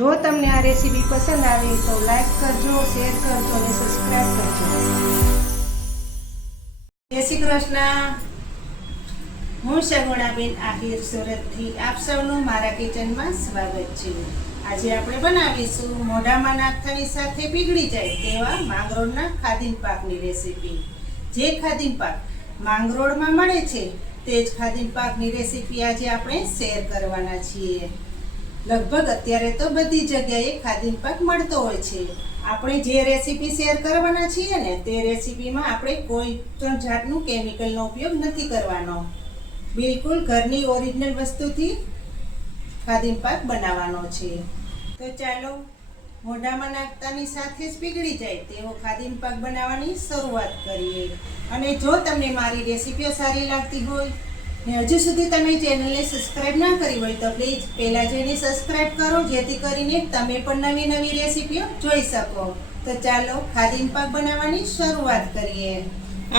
જો તમને આ રેસીપી પસંદ આવે તો લાઈક કરજો, શેર કરજો અને સબસ્ક્રાઈબ કરજો. જય શ્રી કૃષ્ણ. હું સગુણાબેન આહિર સુરતથી આપ સૌનું મારા કિચનમાં સ્વાગત છે. આજે આપણે બનાવીશું મોઢામાં નાખતાની સાથે પીગળી જાય તેવા માંગરોળના ખાધીન પાકની રેસીપી. જે ખાધીન પાક માંગરોળમાં મળે છે તે જ ખાધીન પાકની રેસીપી આજે આપણે શેર કરવાના છીએ. લગભગ અત્યારે તો બધી જગ્યાએ ખાધીન પાક મળતો હોય છે. આપણે જે રેસીપી શેર કરવાના છીએ ને તે રેસીપીમાં આપણે કોઈ પણ જાતનું કેમિકલનો ઉપયોગ નથી કરવાનો. બિલકુલ ઘરની ઓરિજિનલ વસ્તુથી ખાધીન પાક બનાવવાનો છે. તો ચાલો મોઢામાં નાખતાની સાથે જ પીગળી જાય તેવો ખાધીન પાક બનાવવાની શરૂઆત કરીએ. અને જો તમને મારી રેસીપીઓ સારી લાગતી હોય ને હજુ સુધી તમે ચેનલને સબસ્ક્રાઇબ ના કરી હોય તો પ્લીઝ પહેલાં જઈને સબસ્ક્રાઇબ કરો, જેથી કરીને તમે પણ નવી નવી રેસીપીઓ જોઈ શકો. તો ચાલો ખાધીન પાક બનાવવાની શરૂઆત કરીએ.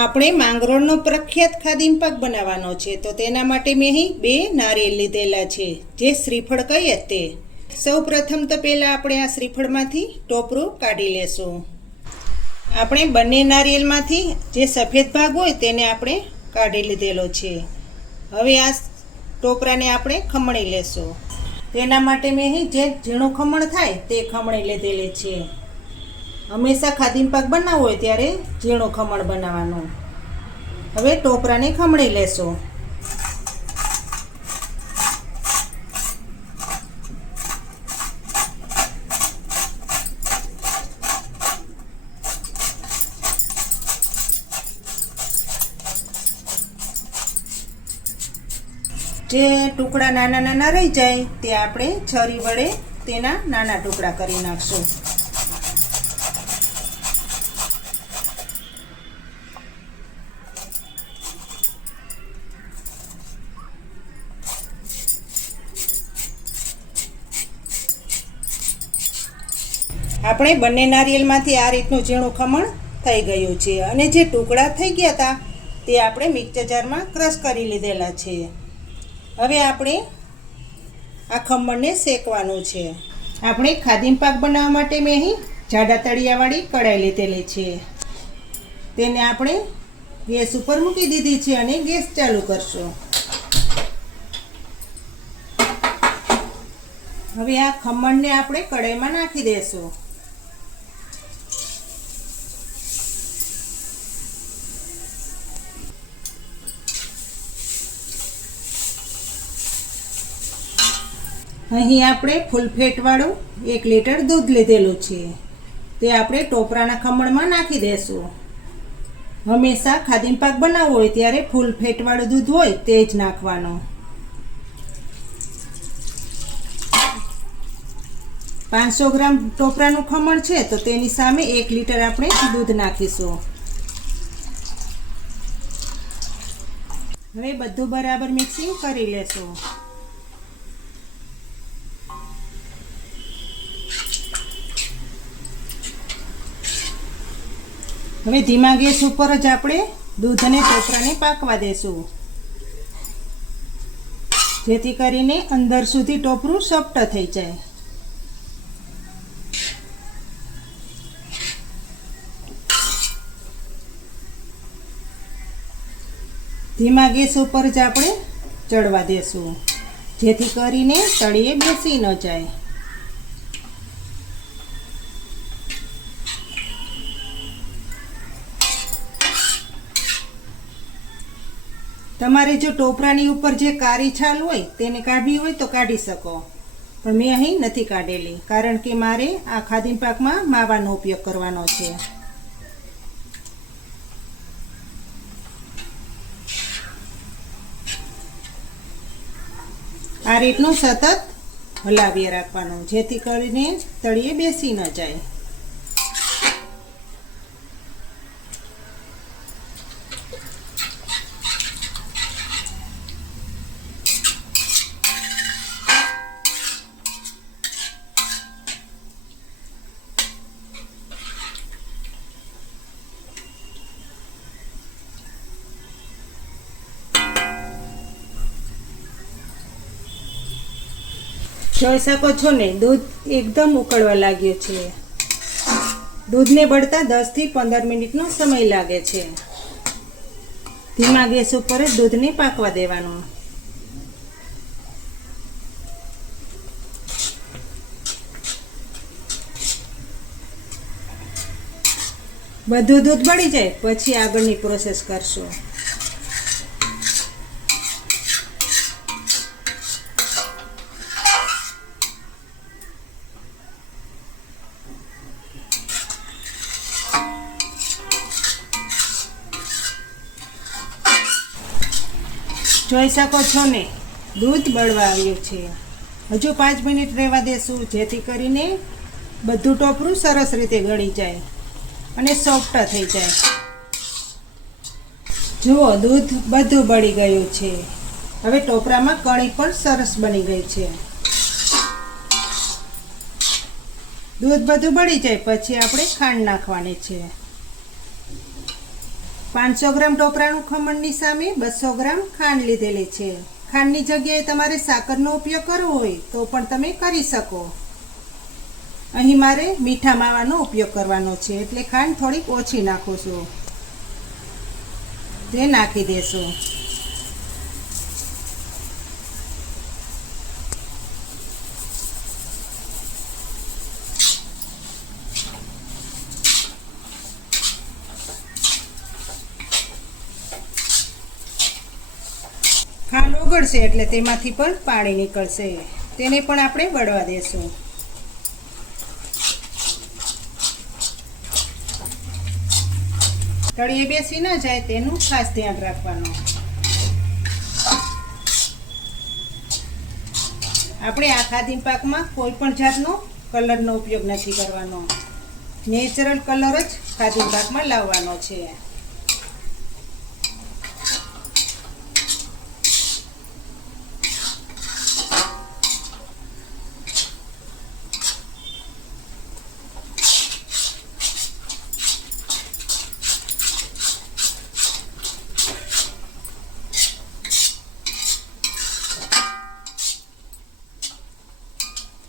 આપણે માંગરોળનો પ્રખ્યાત ખાધીન પાક બનાવવાનો છે, તો તેના માટે મેં અહીં 2 નારિયેળ લીધેલા છે, જે શ્રીફળ કહીએ તે. સૌ પ્રથમ તો પહેલાં આપણે આ શ્રીફળમાંથી ટોપરું કાઢી લેશું. આપણે બંને નારિયેળમાંથી જે સફેદ ભાગ હોય તેને આપણે કાઢી લીધેલો છે. હવે આ ટોપરાને આપણે ખમણી લેશું. તેના માટે મેં અહીં જે ઝીણું ખમણ થાય તે ખમણી લીધેલી છે. હંમેશા ખાધીન પાક બનાવવો હોય ત્યારે ઝીણું ખમણ બનાવવાનું. હવે ટોપરાને ખમણી લેશું. જે ટુકડા નાના નાના રહી જાય તે આપણે છરી વડે તેના નાના ટુકડા કરી નાખશું. આપણે બંને નારિયેળમાંથી આ રીતનું ઝીણું ખમણ થઈ ગયું છે. અને જે ટુકડા થઈ ગયા હતા તે આપણે મિક્સર જારમાં ક્રશ કરી લીધેલા છે. હવે આપણે આ ખમણને શેકવાનું છે. આપણે ખાધીન પાક બનાવવા માટે મેં અહીં જાડા તળિયાવાળી કઢાઈ લીધેલી છે. તેને આપણે ગેસ ઉપર મૂકી દીધી છે અને ગેસ ચાલુ કરશું. હવે આ ખમણને આપણે કઢાઈમાં નાખી દઈશું. અહીં આપણે ફૂલ ફેટવાળું 1 લીટર દૂધ લીધેલું છે, તે આપણે ટોપરાના ખમણમાં નાખી દઈશું. હંમેશા ખાધીન પાક બનાવવો હોય ત્યારે ફૂલ ફેટવાળું દૂધ હોય તે જ નાખવાનું. 500 ગ્રામ ટોપરાનું ખમણ છે તો તેની સામે 1 લીટર આપણે દૂધ નાખીશું. હવે બધું બરાબર મિક્સિંગ કરી લેશું. હવે ધીમા ગેસ ઉપર જ આપણે દૂધ અને ટોપરાને પાકવા દેશું, જેથી કરીને અંદર સુધી ટોપરું સોફ્ટ થઈ જાય. ધીમા ગેસ ઉપર જ આપણે ચડવા દેશું, જેથી કરીને તળિયે બેસી ન જાય. તમારે જો ટોપરાની ઉપર જે કાળી છાલ હોય તેને કાઢવી હોય તો કાઢી શકો, પણ મેં અહીં નથી કાઢેલી, કારણ કે મારે આ ખાધીન પાકમાં માવાનો ઉપયોગ કરવાનો છે. આ રીતનું સતત હલાવ્યા રાખવાનું, જેથી કરીને તળિયે બેસી ન જાય. જોઈ શકો છો ને, દૂધ એકદમ ઉકળવા લાગ્યું છે. દૂધને બળતા 10 થી 15 મિનિટનો સમય લાગે છે. ધીમા ગેસ ઉપર જ દૂધને પાકવા દેવાનું. બધું દૂધ બળી જાય પછી આગળની પ્રોસેસ કરશું. જોઈ શકો છો ને, દૂધ બળવા આવ્યું છે. હજુ 5 મિનિટ રહેવા દેશું, જેથી કરીને બધું ટોપરું સરસ રીતે ગળી જાય અને સોફ્ટ થઈ જાય. જુઓ, દૂધ બધું બળી ગયું છે. હવે ટોપરામાં કણી પણ સરસ બની ગઈ છે. દૂધ બધું બળી જાય પછી આપણે ખાંડ નાખવાની છે. 500 ગ્રામ ટોપરાનું ખમણની સામે 200 ગ્રામ ખાંડ લીધેલી છે. ખાંડની જગ્યાએ તમારે સાકરનો ઉપયોગ કરવો હોય તો પણ તમે કરી શકો. અહીં મારે મીઠા માવાનો ઉપયોગ કરવાનો છે, એટલે ખાંડ થોડીક ઓછી નાખું છું. તે નાખી દેશું. ખાંડ ઓગળશે એટલે તેમાંથી પણ પાણી નીકળશે. તેને પણ આપણે બળવા દેશું. તળિયે બેસી ન જાય તેનું ખાસ ધ્યાન રાખવાનું. આપણે આ ખાધીમ પાકમાં કોઈ પણ જાતનો કલરનો ઉપયોગ નથી કરવાનો. નેચરલ કલર જ ખાધીમ પાકમાં લાવવાનો છે.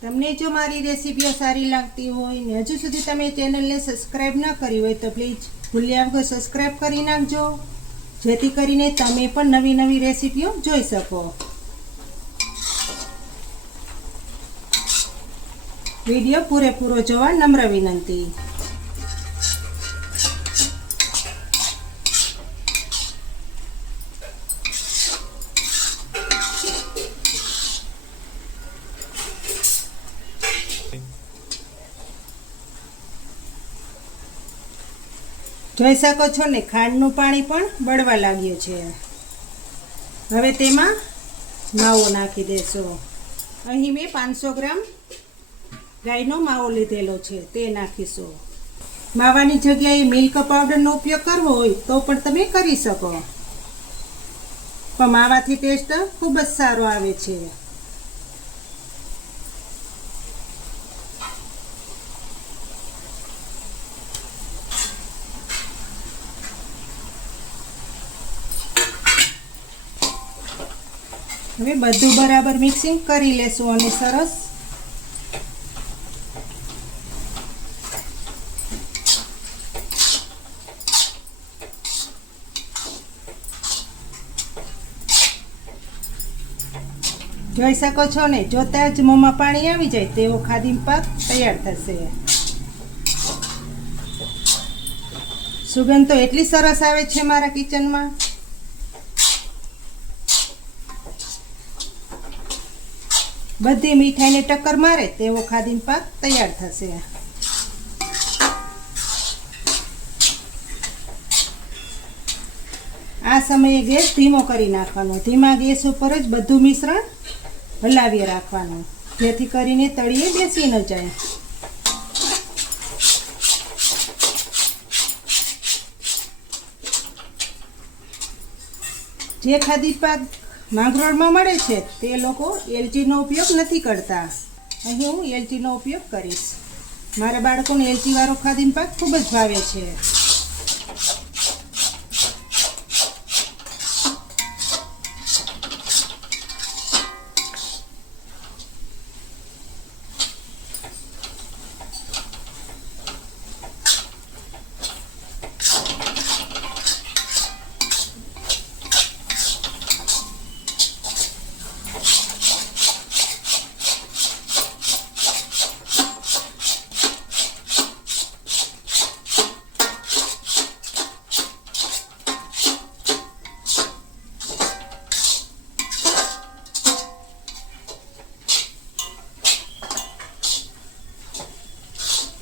તમને જો મારી રેસીપીઓ સારી લાગતી હોય ને હજુ સુધી તમે ચેનલને સબસ્ક્રાઈબ ન કરી હોય તો પ્લીઝ ભૂલ્યા વગર સબસ્ક્રાઈબ કરી નાખજો, જેથી કરીને તમે પણ નવી નવી રેસીપીઓ જોઈ શકો. વિડીયો પૂરેપૂરો જોવા નમ્ર વિનંતી. જોઈ શકો છો ને, ખાંડનું પાણી પણ બળવા લાગ્યું છે. હવે તેમાં માવો નાખી દેશો. અહીં મેં 500 ગ્રામ ગાયનો માવો લીધેલો છે, તે નાખીશું. માવાની જગ્યાએ મિલ્ક પાવડરનો ઉપયોગ કરવો હોય તો પણ તમે કરી શકો, પણ માવાથી ટેસ્ટ ખૂબ જ સારો આવે છે. હવે બધું બરાબર મિક્સિંગ કરી લેશું અને સરસ જોઈ શકો છો ને, જોતા જ મોંમાં પાણી આવી જાય તેવો ખાધીમ પાક તૈયાર થશે. સુગંધ તો એટલી સરસ આવે છે મારા કિચનમાં. બધી મીઠાઈને ટક્કર મારે તેવો ખાધીમ પાક તૈયાર થશે. આ સમયે ગેસ ધીમો કરી નાખવાનો. ધીમા ગેસ ઉપર જ બધું મિશ્રણ હલાવી રાખવાનું, જેથી કરીને તળિયે બેસી ન જાય. જે ખાધીમ પાક માંગરોળમાં મળે છે તે લોકો એલચીનો ઉપયોગ નથી કરતા. અહીં હું એલચીનો ઉપયોગ કરીશ. મારા બાળકોને એલચીવાળો ખાધીમ પાક ખૂબ જ ભાવે છે.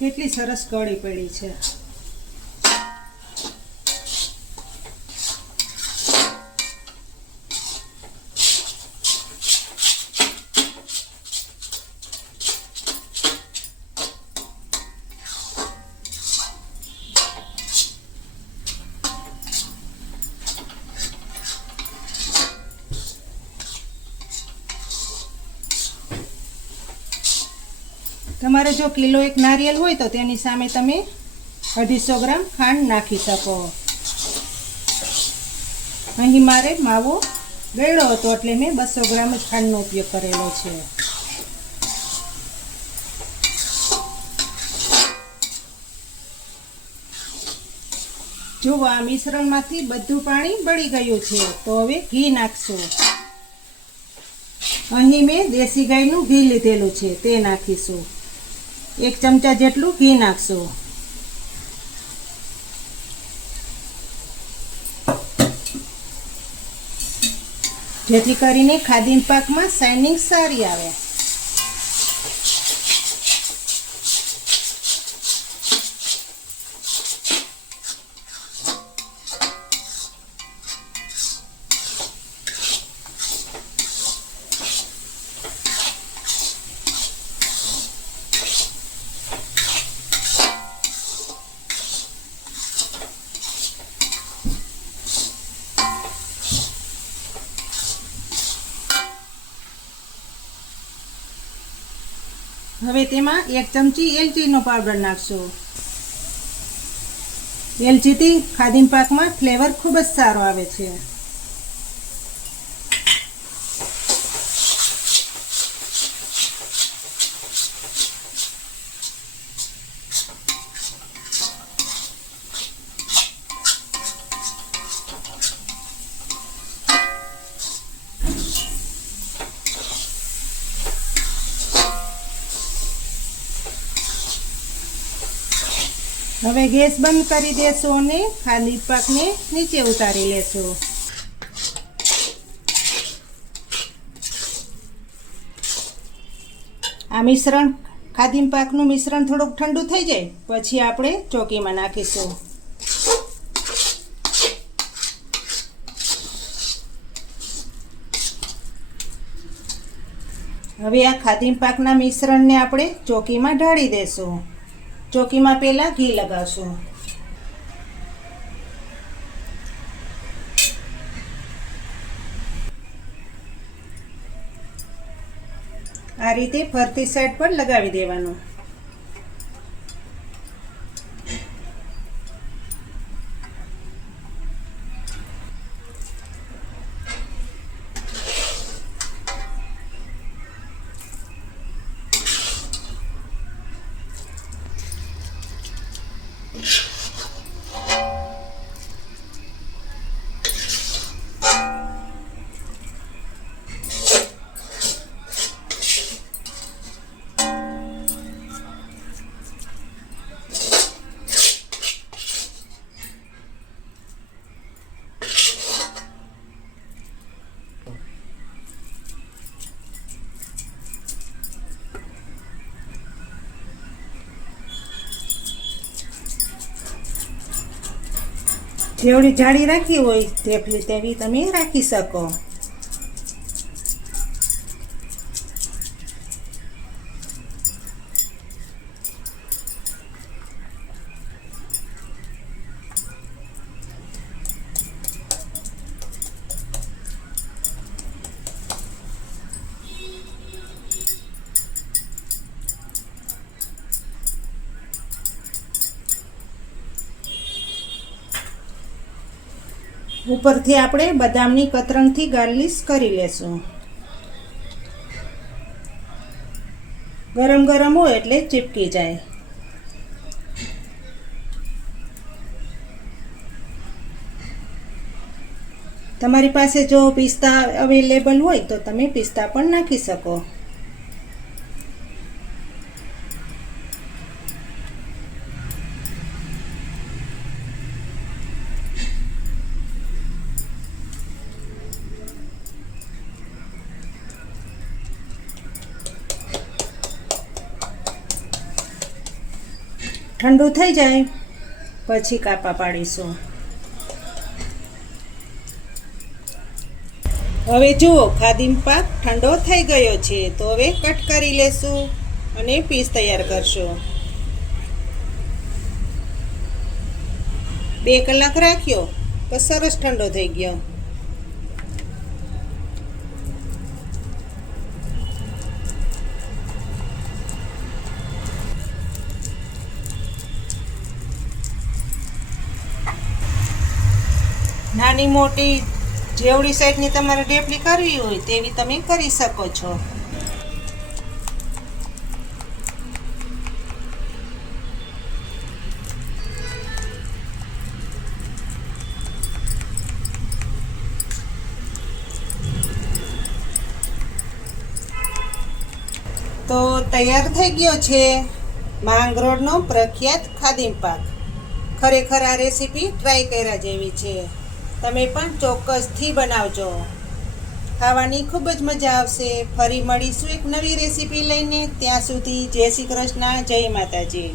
કેટલી સરસ કળી પડી છે. તમારે જો કિલો એક નારિયેળ હોય તો તેની સામે તમે 250 ગ્રામ ખાંડ નાખી શકો. અહીં મારે માવો ગળ્યો હતો એટલે મેં 200 ગ્રામ જ ખાંડનો ઉપયોગ કરેલો છે. જો આ મિશ્રણમાંથી બધું પાણી બળી ગયું છે તો હવે ઘી નાખશું. અહીં મેં દેશી ગાયનું ઘી લીધેલું છે તે નાખીશું. 1 ચમચા જેટલું ઘી નાખશું. જેથી કરીને ખાદીમ પાકમાં શાઇનિંગ સારી આવે. હવે તેમાં 1 ચમચી એલચીનો પાવડર નાખશું. એલચીથી ખાદીમ પાકમાં ફ્લેવર ખૂબ જ સારો આવે છે. હવે ગેસ બંધ કરી દેશો અને ખાદીમ પાકને નીચે ઉતારી લેશો. આ મિશ્રણ ખાદીમ પાકનું મિશ્રણ થોડુંક ઠંડુ થઈ જાય પછી આપણે ચોકીમાં નાખીશું. હવે આ ખાદીમ પાકના મિશ્રણને આપણે ચોકીમાં ઢાળી દેશું. ચોકીમાં પહેલાં ઘી લગાવશું. આ રીતે ફરતી સાઈડ પર લગાવી દેવાનું. જેવડી જાડી રાખી હોય થેપલી તેવી તમે રાખી શકો. ઉપરથી આપણે બદામની કતરણથી ગાર્નિશ કરી લેશું. ગરમ ગરમ હોય એટલે ચીપકી જાય. તમારી પાસે જો પિસ્તા અવેલેબલ હોય તો તમે પિસ્તા પણ નાખી શકો. ઠંડુ થઈ જાય પછી કાપા પાડીશું. હવે જુઓ ખાદીમ પાક ઠંડો થઈ ગયો છે, તો હવે કટ કરી લેશું અને પીસ તૈયાર કરશું. 2 કલાક રાખ્યો તો સરસ ઠંડો થઈ ગયો. નાની મોટી જેવડી સાઈઝની તમારે ઢેફલી કરવી હોય તેવી તમે કરી શકો છો. તો તૈયાર થઈ ગયો છે માંગરોળનો પ્રખ્યાત ખાદીમ પાક. ખરેખર આ રેસીપી ટ્રાય કર્યા જેવી છે. તમે પણ ચોક્કસથી બનાવજો, ખાવાની ખૂબ જ મજા આવશે. ફરી મળીશું એક નવી રેસીપી લઈને. ત્યાં સુધી જય શ્રી કૃષ્ણ, જય માતાજી.